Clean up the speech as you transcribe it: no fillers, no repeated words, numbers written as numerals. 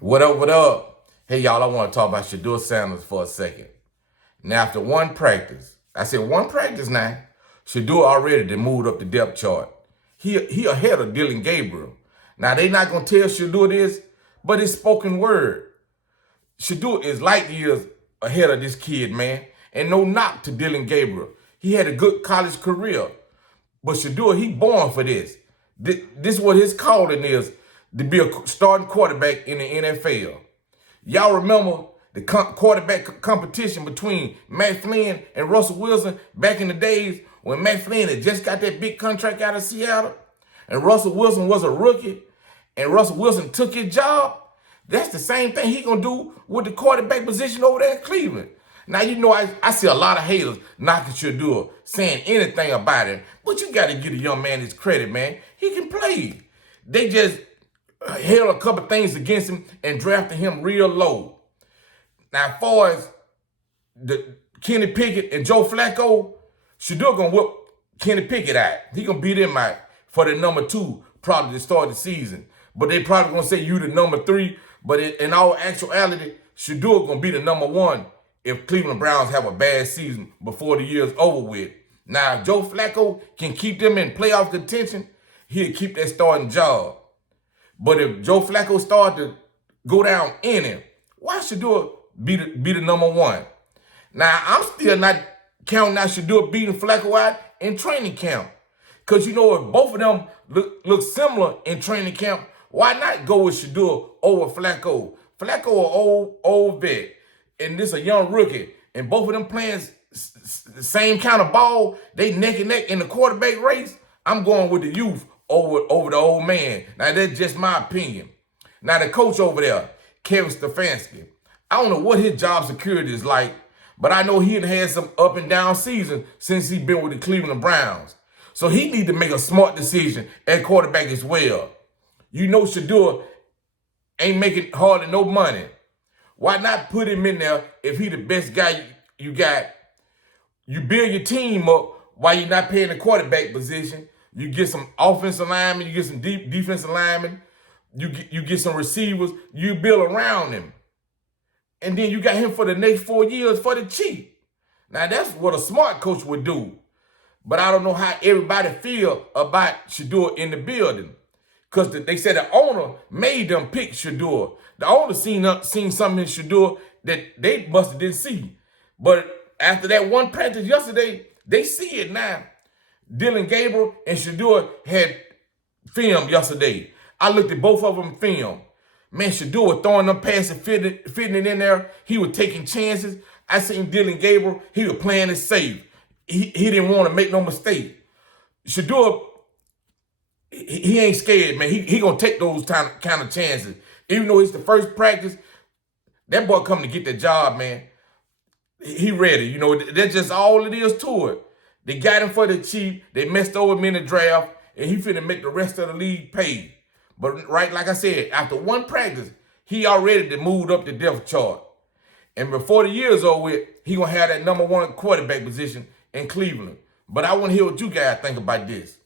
What up, what up? Hey, y'all, I want to talk about Shedeur Sanders for a second. Now, after one practice, I said one practice now, Shedeur already done moved up the depth chart. He ahead of Dillon Gabriel. Now, they not going to tell Shedeur this, but it's spoken word. Shedeur is light years ahead of this kid, man. And no knock to Dillon Gabriel. He had a good college career. But Shedeur, he born for this. This is what his calling is, to be a starting quarterback in the NFL. Y'all remember the quarterback competition between Matt Flynn and Russell Wilson back in the days when Matt Flynn had just got that big contract out of Seattle and Russell Wilson was a rookie and Russell Wilson took his job? That's the same thing he gonna do with the quarterback position over there in Cleveland. Now, you know, I see a lot of haters knocking Shedeur, saying anything about him, but you got to give the young man his credit, man. He can play. They just held a couple things against him and drafted him real low. Now, as far as the Kenny Pickett and Joe Flacco, Shedeur gonna whip Kenny Pickett out. He gonna beat him out for the #2 probably to start the season. But they probably gonna say you the #3. But in all actuality, Shedeur gonna be the #1 if Cleveland Browns have a bad season before the year's over with. Now, if Joe Flacco can keep them in playoff contention, he'll keep that starting job. But if Joe Flacco start to go down in him, why Shedeur be the #1? Now, I'm still not counting out Shedeur beating Flacco out in training camp. Because, you know, if both of them look similar in training camp, why not go with Shedeur over Flacco? Flacco an old vet, and this a young rookie, and both of them playing the same kind of ball, they neck and neck in the quarterback race. I'm going with the youth over the old man. Now, that's just my opinion. Now, the coach over there, Kevin Stefanski, I don't know what his job security is like, but I know he had some up and down seasons since he's been with the Cleveland Browns. So he need to make a smart decision at quarterback as well. You know Shedeur ain't making hardly no money. Why not put him in there if he the best guy you got? You build your team up while you're not paying the quarterback position. You get some offensive linemen, you get some defensive linemen, you get some receivers, you build around him. And then you got him for the next 4 years for the cheap. Now, that's what a smart coach would do. But I don't know how everybody feel about Shedeur in the building. Because they said the owner made them pick Shedeur. The owner seen something in Shedeur that they must have didn't see. But after that one practice yesterday, they see it now. Dillon Gabriel and Shedeur had film yesterday. I looked at both of them film. Man, Shedeur was throwing them passes, fitting it in there. He was taking chances. I seen Dillon Gabriel. He was playing it safe. He didn't want to make no mistake. Shedeur, he ain't scared, man. He gonna take those kind of chances. Even though it's the first practice, that boy coming to get the job, man. He ready. You know, that's just all it is to it. They got him for the cheap. They messed over him in the draft, and he finna make the rest of the league pay. But right, like I said, after one practice, he already moved up the depth chart. And before the year's over with, he gonna have that #1 quarterback position in Cleveland. But I want to hear what you guys think about this.